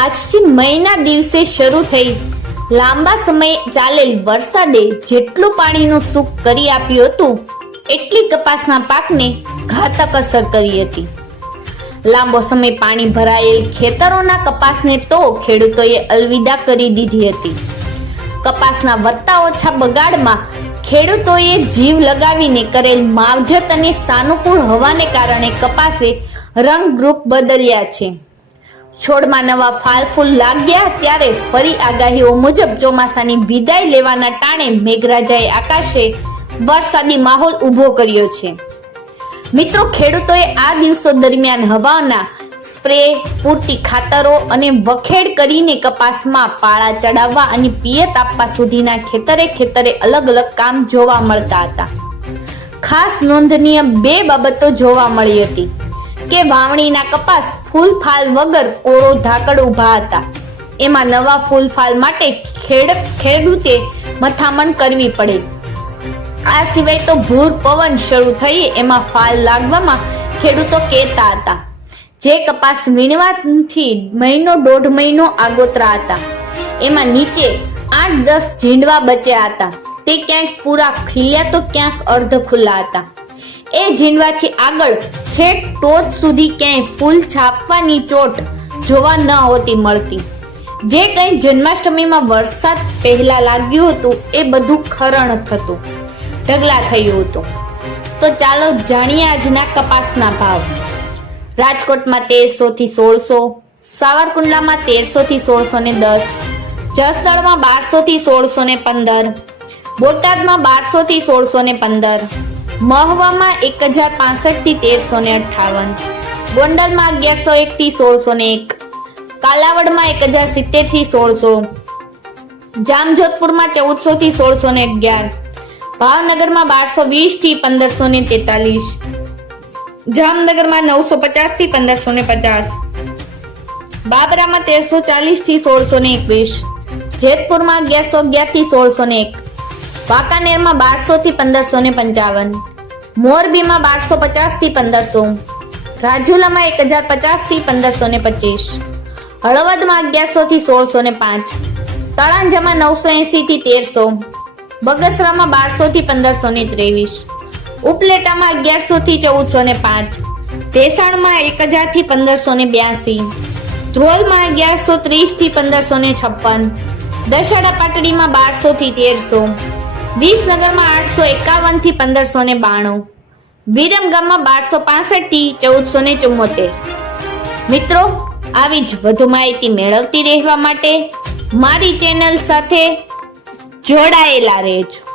આજથી મહિના દિવસે શરૂ થઈ. લાંબા સમયે ચાલેલ વરસાદે જેટલું પાણીનું સુક કરી આપ્યું હતું, એટલી કપાસના પાકને ઘાતક અસર કરી હતી. લાંબો સમય પાણી ભરાયેલ ખેતરોના કપાસને તો ખેડૂતોએ અલવિદા કરી દીધી હતી. કપાસના વધતા ઓછા બગાડમાં ખેડૂતોએ જીવ લગાવીને કરેલ માવજત અને સાનુકૂળ હવાને કારણે કપાસે રંગરૂપ બદલ્યા છે. છોડમાં નવા ફાલ ફૂલ લાગ્યા ત્યારે ફરી આગાહીઓ મુજબ ચોમાસાની વિદાય લેવાના ટાણે મેઘરાજાએ આકાશે વરસાદી માહોલ ઊભો કર્યો છે. મિત્રો, ખેડૂતોએ આ દિવસો દરમિયાન હવાના સ્પ્રે, પૂરતી ખાતરો અને વખેડ કરીને કપાસમાં પાળા ચડાવવા અને પિયત આપવા સુધીના ખેતરે ખેતરે અલગ અલગ કામ જોવા મળતા હતા. ખાસ નોંધનીય બે બાબતો જોવા મળી હતી. કે વાવણીના કપાસ ફૂલ ફાલ વગર કોરો ધાકડ ઊભા હતા. એમાં નવા ફૂલ ફાલ માટે ખેડ ખેડૂતે મથામણ કરવી પડે. આ સિવાય તો ભૂર પવન શરૂ થઈ એમાં ફાલ લાગવામાં ખેડૂતો કહેતા હતા. જે કપાસ વીણવાથી મહિનો દોઢ મહિનો આગોતરા હતા. એમાં નીચે આઠ દસ ઝીંડવા બચ્યા હતા. તે ક્યાંક પૂરા ખીલ્યા તો ક્યાંક અર્ધ ખુલ્લા હતા. એ ઝીણવાથી આગળ છેક ટોચ સુધી ક્યાંય ફૂલ છાપવાની ચોટ જોવા ન હોતી મળતી. જે કંઈ જન્માષ્ટમીમાં વરસાદ પહેલા લાગ્યું હતું એ બધું ખરણ થતું, ઢગલા થયું હતું. તો ચાલો જાણીએ આજના કપાસના ભાવ. રાજકોટમાં તેરસો થી સોળસો, સાવરકુંડલામાં તેરસો થી સોળસો ને દસ, જસદણમાં બારસો થી સોળસો ને પંદર, બોટાદમાં બારસો થી સોળસો ને પંદર મહવામાં એક હજાર પાસઠથી તેરસો ને અઠાવન ગોંડલમાં અગિયારસો એક થી સોળસો ને એક. કાલાવડમાં એક હજાર સિત્તેરથી સોળસો. જામજોધપુરમાં ચૌદસો થી સોળસો ને અગિયાર. ભાવનગરમાં બારસો વીસથી પંદરસો ને તેતાલીસ. જામનગરમાં નવસો પચાસથી પંદરસો ને પચાસ. બાબરામાં તેરસો ચાલીસથી સોળસો ને એકવીસ. જેતપુરમાં અગિયારસો અગિયારથી સોળસો ને એક. વાંકાનેરમાં બારસો થી પંદરસો ને પંચાવન. મોરબીમાં બારસો પચાસથી પંદરસો. રાજુલામાં એક હજાર પચાસથી પંદરસો ને પચીસ. હળવદમાં અગિયારસો થી સોળસો ને પાંચ. તળાંજામાં નવસો એસી થી તેરસો. બગસરામાં બારસો થી પંદરસો ને ત્રેવીસ. ઉપલેટામાં અગિયારસો થી ચૌદસો ને પાંચ. ભેસાણમાં એક હજારથી પંદરસો ને બ્યાસી. ધ્રોલમાં અગિયારસો ત્રીસથી પંદરસો ને છપ્પન. દશેરા પાટડીમાં બારસો થી તેરસો. વિસનગરમાં આઠસો એકાવનથી પંદરસો ને બાણું. વિરમગામમાં બારસો પાસઠથી ચૌદસો ને ચુમ્મોતેર મિત્રો, આવી જ વધુ માહિતી મેળવતી રહેવા માટે મારી ચેનલ સાથે જોડાયેલા રહેજો.